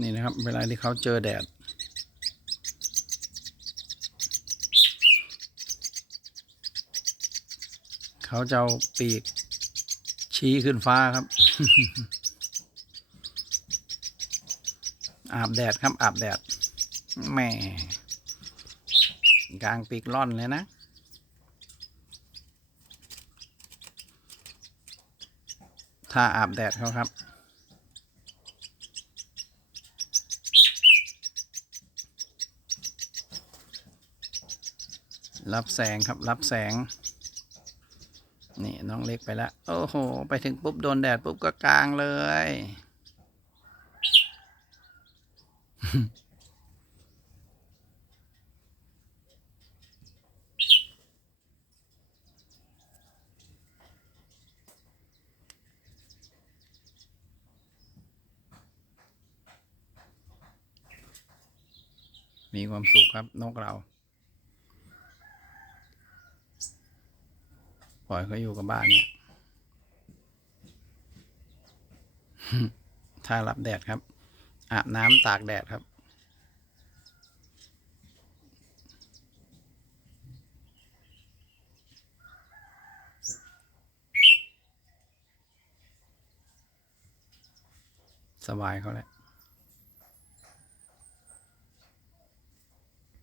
นี่นะครับ เวลาที่เขาเจอแดด เขาจะเอาปีกชี้ขึ้นฟ้าครับ อาบแดดครับ อาบแดดแหม่กลางปีกล่อนเลยนะถ้าอาบแดดเขาครับ รับแสงครับรับแสง นี่น้องเล็กไปแล้ว โอ้โห ไปถึงปุ๊บโดนแดดปุ๊บก็กลางเลย มีความสุขครับนกเรา ปล่อยเขาอยู่กับบ้านเนี่ย ถ้ารับแดดครับ อาบน้ำตากแดดครับ สบายเขาแหละ